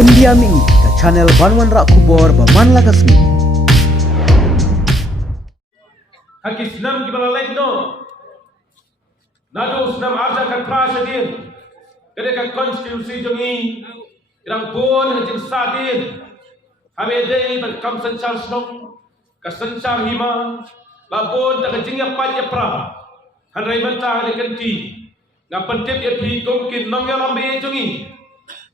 pendiami ke channel Banwan Rak Kubor Baman Lakasmi. Haki senam ki balalek no. Nado senam arja kan prasadin. Kedeka konstitusi jongi irang pun hajim sadin. Hamedei berkam sencar senong kasencar hima labon tak jingya panya pra. Hanrai mentah de kenti. Ngapentip ya pi mungkin nongya lambe jongi.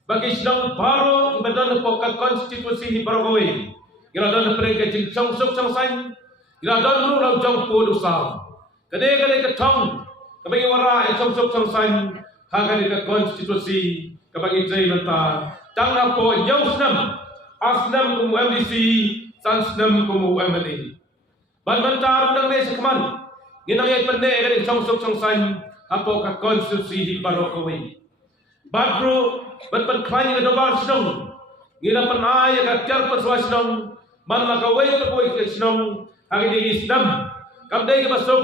Bagi senang baru ibadan poka konstitusi hi barogoy. Iradan perengke jing chong sok chong sain. Iradan lu lau jong pu usah. Kade ke tong kabagi wara chong sok chong sain. Hagani ke konstitusi kabagi jai mentah. Tangna po yau senam. Asnam kumu MDC, sansnam kumu MLA. Ban mentah undang ne sekman. Ginang yai pende kade chong sok chong sain. Apo ka konstitusi hi barogoy. Badru ban klanya ke dobar senong. Gira penai ka tiar persuas senong. Man maka wai ke boy ke senong. Hari di Islam. Kamdai ke masuk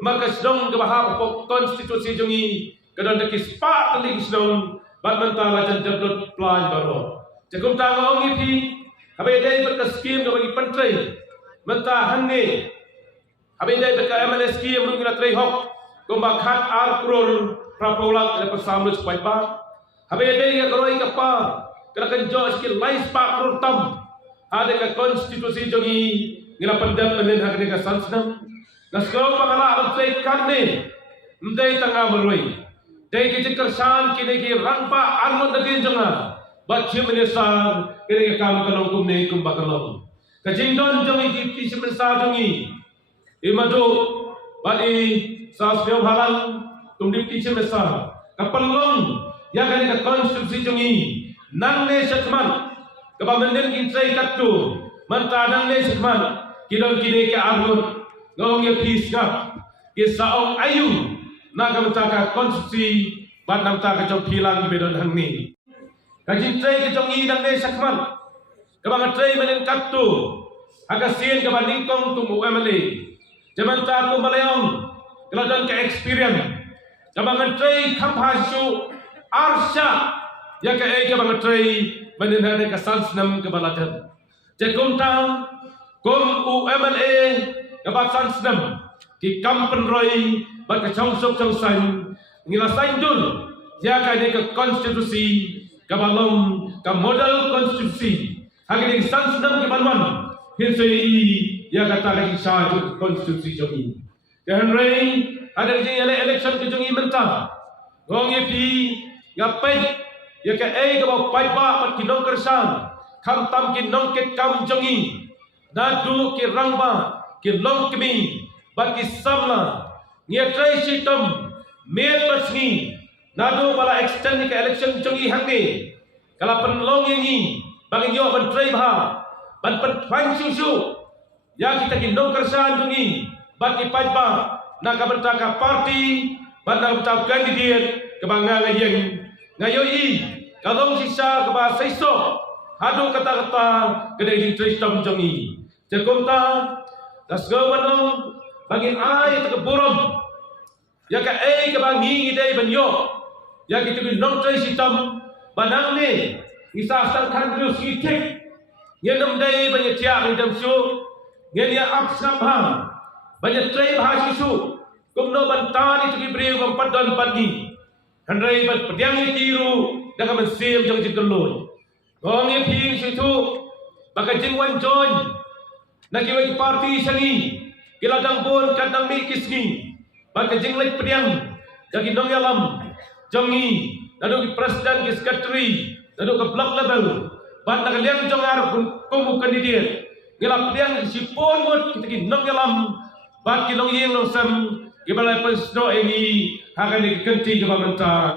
maka senong ke bahap konstitusi jongi. Kadang deki spak ke senong. Ban mentah lajan develop plan baru. Jakum tangong ipi. Habis dia berke skim ke bagi pentrai. Mentah hanne. Habis dia berke MLS skim mungkin trai hok. Kumbak hat arkurul prapolak le persamlu supaya ba. Habis dia keroi kapa. Kena kenjo sikit lais pak rutam. Ada ke konstitusi jongi. Ngira pendam menen hak dia sansnam. Naskau pangala alam trai kanne. Mdai tangga beroi. Dai ke kersan kini ke rangpa armon dadin jonga. Baca menyesal kini kam kalong kumne kumbak kalong. Kajingdon jongi dipti semesa jongi. Imadu badi sasbiau halang tum dipti semesa. Kapalong ya kani ka konstitusi jongi. Nang ne sekman kabamenden kinsai katu. Manta nang ne sekman kidon kini ke armon ngong ya piska. Kisaong ayu naga mentaka konstitusi ban namta ka jong hilang bedon hang ni. Kajin tray ke jongi nang ne sakman. Kabang tray menen katu. Agasin ka baningkong tumu MLA. Jaman ta ko malayong keladan ka experience. Kabang tray kampasu arsya ya ka e kabang tray menen hade ka sansnam ka baladan. Jakum ta kum UMLA kabang sansnam ki kampen roy ba ka chongsok chongsan ngila saindul ya ka ne ka konstitusi kabalong ka modal konstitusi haging sansnam ke banwan hinsei ya kata lagi sah konstitusi jongi kenrei ada je election ke jongi mentah gong epi ngapai ya ka ai ka pai pa pat kinong kersan kam tam kinong ke kam jongi nadu ke rangba ke long kemi bagi samla ngia trai sitom mer pasni nado bala extend ke election jongi hangne kala penlong ini bagi yo ban trai bah ban pan susu ya kita ginong kersan jongi bagi pajba na kabertaka parti ban na tau candidate ke banga ngayeng ngayoi kalong sisa ke ba saiso hadu kata-kata ke dei trai sitom jongi cekomta dasgawanong bagi ai ke burom ya ka ai ke bangi dei ban yo ya kita ginong trai sitom banang ni isa sang kan terus kitik ngendam dai banyak tiak ngendam su ngendia apsam ham banyak trai bahas isu kumno bantani tu kibriu kam padon pagi handrai bat pediang tiru dengan mensim jang jikelun gong ye ping situ baka jingwan join nak kiwai parti sangi kiladang pun kadang mi kisni baka jinglai pediang jadi nong yalam jongi lalu presiden ke sekretari lalu ke block level ban nak liang jong ar kumu kandidat gelap liang si pon mot kita ki nong yalam ban ki long yeng long sam ki balai presno ini hakan ni kenti ke bamenta